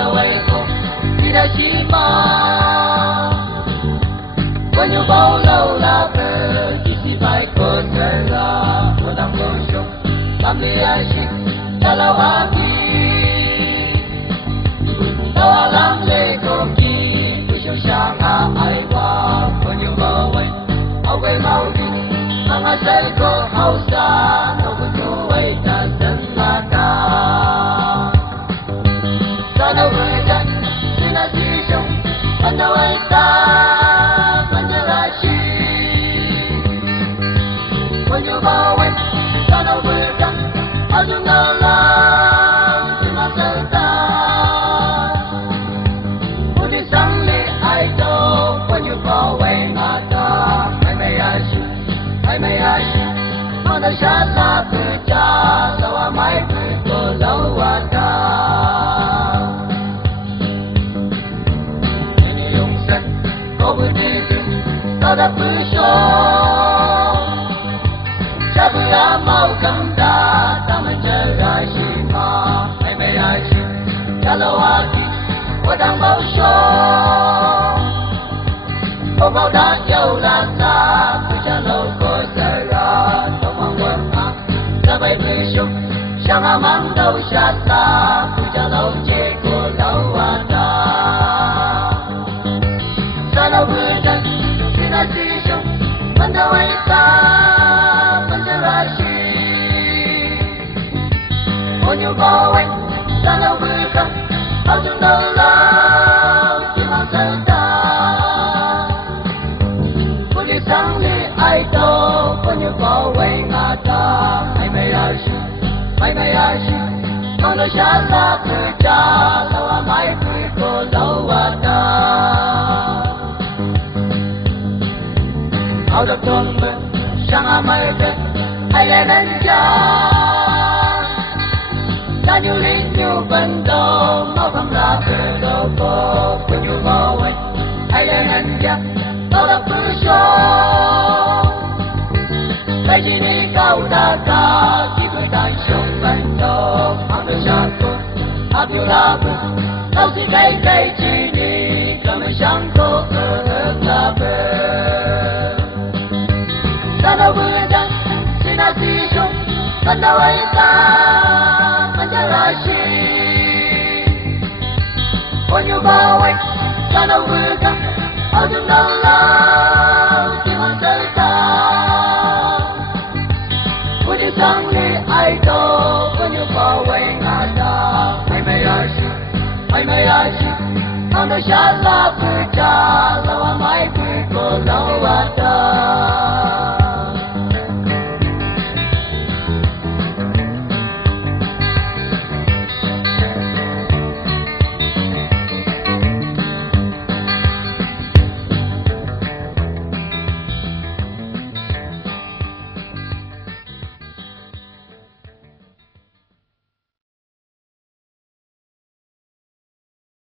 Mandawayko Hiroshima When you bow low love Kisi bai ko sera Unang bosyo Kamli ashik Dalawati Tawalam leko ki Pusyo shanga aiwa When you go away Away maudi Mga saiko hausa Nobutuway tasanaka Sana wujan Sinasishong Mandaway ta Manjarashi When you go away Sana wujan Ajungala Simasalta Udisangli Aito When you go away Mata Mayashi Manda shala puja Sawa mai puto lawata Ini yung sen Kobu didu Tada pusho Shabuya mau kamda Taman jarashi ma Mayashi Kalawaki Wadang mau show Ogo da yo la la Puja loko sara Tomang wema Sabay pusyo Shanga mando shata Puja lo jeko lawata Sana wujan Sinasisyo Mandaway ta Manjarashi When you go away Sana wujan Ajung no lao Timang salta Sangli Aito When you go away ngata Mayashi Mano shala puja Lawa mai puko lawata Out of tumbe Shanga maite Ailenanja Danyu linyu bando Mau kam la peloko When you go away Ailenanja Out of pusho Bây giờ đi cao đa ca Chỉ người đại sống bánh đô Mang đôi sát cô Áp yêu la bơ Tao xì gây gây chỉ đi Cơ mấy sáng cô ở la bơ Ta đâu vừa chân Xin á xì sống Cần đâu ấy ta Mà chả là xì When you go away Ta đâu vừa chân Ở trong đâu lâu Chỉ muốn sơ ta Sangli Aito When you go away ngata Mayashi Mando shala puja Lawa mai puko lawata